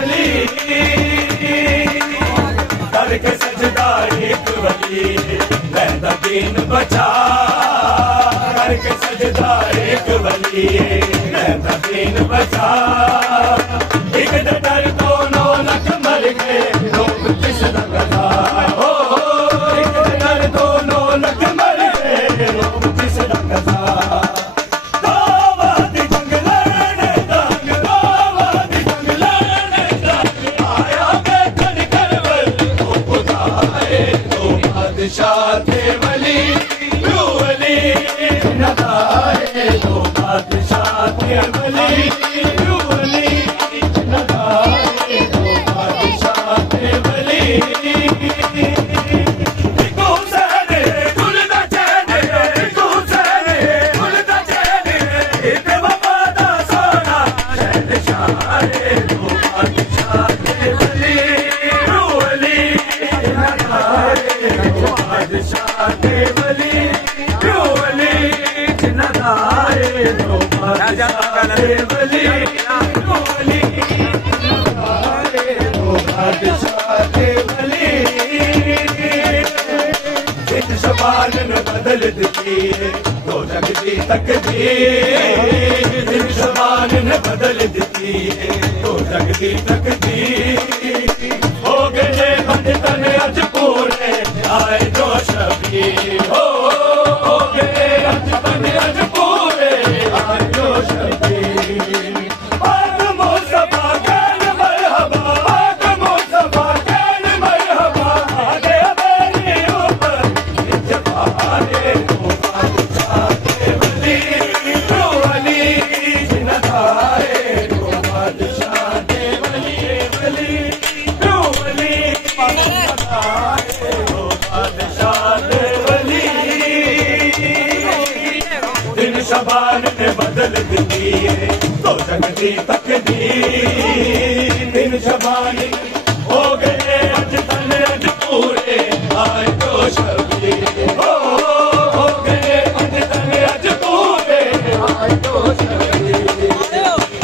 वली करके सजदा एक वली लहदा दीन बचा करके सजदा एक वली लहदा दीन बचा एक डर तो 9 लाख मर गए लोग किसदा कथा हो एक डर तो 9 लाख मर गए लोग किसदा कथा बादशाह वली यू वली नदाए दो बादशाह वली यू वली नदाए दो बादशाह वली को सरे गुल दा चैन को सरे गुल दा चैन ते बाबा दा सोना शहंशाह दो बादशाह वली यू वली नदाए बादशाह वली यू वली नदाए दो बादशाह वली यू वली नदाए दो बादशाह वली इन शबान ने बदल दी दो जग दी तकदीर इन शबान ने बदल दी दो जग दी तकदीर हो गए बंद तने अज पूरे आए जो शबीर हो गए अज तने अज पूरे आए जो शबीर पाक मुस्तफा कैन मरहबा पाक मुस्तफा कैन मरहबा आगे मेरे ऊपर इत्तेफारे दो बादशाह वली यू वली नदाए दो बादशाह वली वली यू वली नदाए दो बादशाह वली दिन शबान ने बदल दी तो जगती तकदीर दिन शबान हो गए अज तन अज पूरे आए तो शबीर हो गए अज तन अज पूरे आए तो शबीर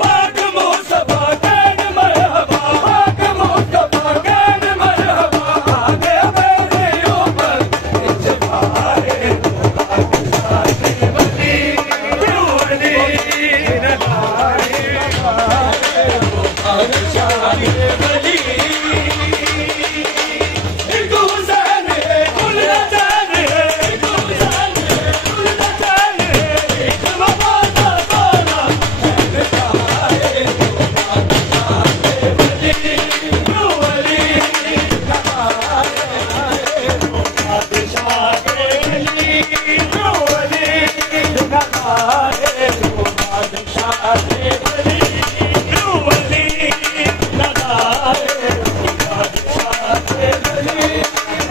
पाक मुस्तफा कैन मरहबा पाक मुस्तफा कैन मरहबा आगे मेरे ऊपर इत्तेफारे दो बादशाह वली यू वली नदाए दो बादशाह वली एक हुसैन है गुल दा चैन है एक हुसैन है गुल दा चैन है एक बाबा दा सोना शहंशाह दो बादशाह वली यू वली नदाए दो बादशाह वली यू वली नदाए दो बादशाह वली यू वली नदाए दो बादशाह वली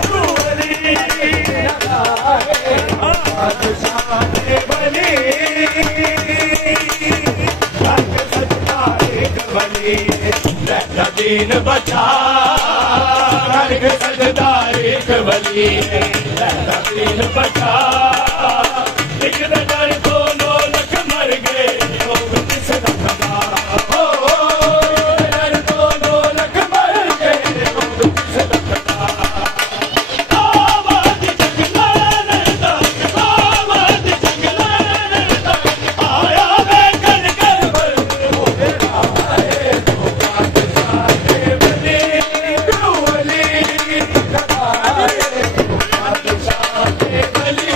यू वली नदाए दो बादशाह वली करके सजदा एक वली लहदा दीन बचा करके सजदा एक वली लहदा दीन बचा एक डर को 9 लाख मर गए लोग किसदा कथा हो डर को 9 लाख मर गए लोग किसदा कथा आवाज जंगलाने तक आवाज जंगलाने तक आया मैं कर हो गया आए दो बादशाह वली यू वली नदाए दो बादशाह वली